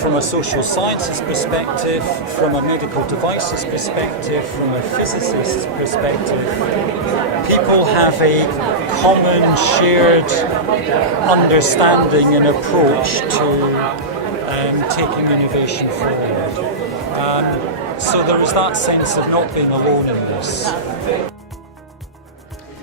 From a social sciences perspective, from a medical devices perspective, from a physicist's perspective, people have a common shared understanding and approach to taking innovation forward. So there is that sense of not being alone in this.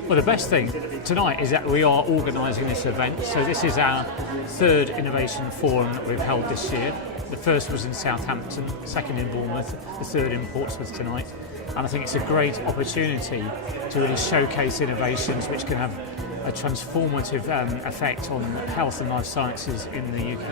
Well, the best thing tonight is that we are organising this event. So this is our third innovation forum that we've held this year. The first was in Southampton, second in Bournemouth, the third in Portsmouth tonight. And I think it's a great opportunity to really showcase innovations which can have a transformative effect on health and life sciences in the UK.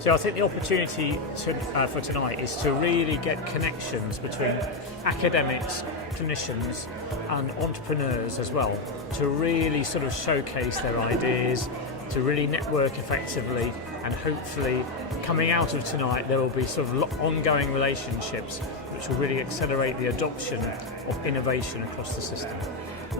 So I think the opportunity for tonight is to really get connections between academics, clinicians and entrepreneurs as well, to really sort of showcase their ideas, to really network effectively, and hopefully coming out of tonight there will be sort of ongoing relationships which will really accelerate the adoption of innovation across the system.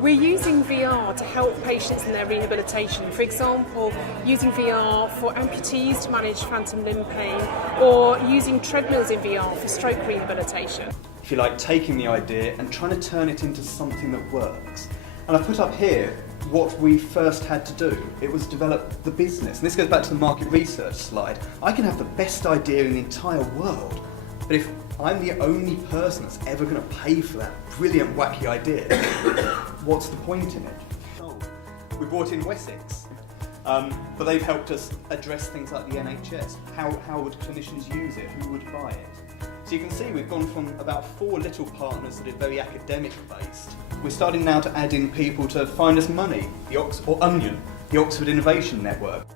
We're using VR to help patients in their rehabilitation. For example, using VR for amputees to manage phantom limb pain, or using treadmills in VR for stroke rehabilitation. If you like, taking the idea and trying to turn it into something that works. And I put up here what we first had to do. It was develop the business. And this goes back to the market research slide. I can have the best idea in the entire world, but if I'm the only person that's ever going to pay for that brilliant, wacky idea, what's the point in it? We brought in Wessex, but they've helped us address things like the NHS. How would clinicians use it? Who would buy it? So you can see we've gone from about 4 little partners that are very academic based. We're starting now to add in people to find us money, the Oxford Innovation Network.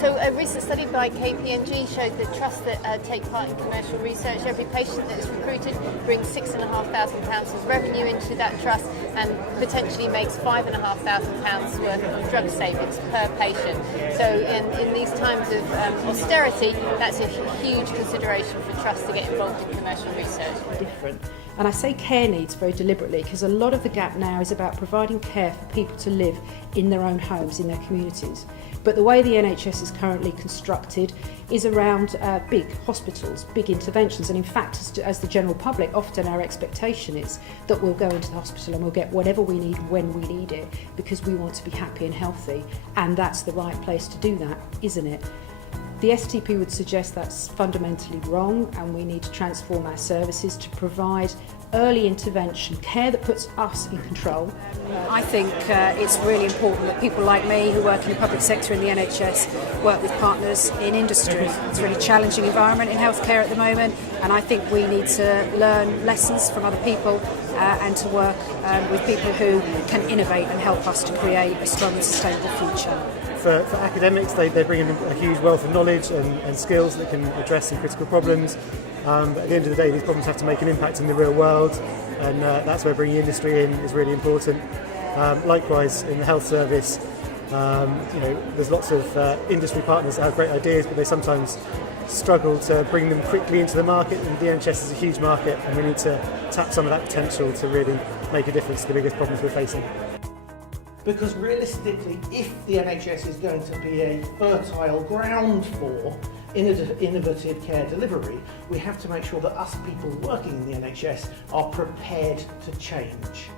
So a recent study by KPMG showed that trusts that take part in commercial research, every patient that is recruited brings £6,500 of revenue into that trust and potentially makes £5,500 worth of drug savings per patient. So in these times of austerity, that's a huge consideration for trusts to get involved in commercial research. Different. And I say care needs very deliberately because a lot of the gap now is about providing care for people to live in their own homes, in their communities. But the way the NHS is currently constructed is around big hospitals, big interventions, and in fact, as the general public, often our expectation is that we'll go into the hospital and we'll get whatever we need when we need it because we want to be happy and healthy, and that's the right place to do that, isn't it? The STP would suggest that's fundamentally wrong, and we need to transform our services to provide early intervention care that puts us in control. I think it's really important that people like me who work in the public sector in the NHS work with partners in industry. It's a really challenging environment in healthcare at the moment, and I think we need to learn lessons from other people and to work with people who can innovate and help us to create a strong and sustainable future. For academics, they bring in a huge wealth of knowledge and skills that can address some critical problems. But at the end of the day, these problems have to make an impact in the real world, and that's where bringing industry in is really important. Likewise, in the health service, there's lots of industry partners that have great ideas, but they sometimes struggle to bring them quickly into the market, and the NHS is a huge market, and we need to tap some of that potential to really make a difference to the biggest problems we're facing. Because realistically, if the NHS is going to be a fertile ground for innovative care delivery, we have to make sure that us people working in the NHS are prepared to change.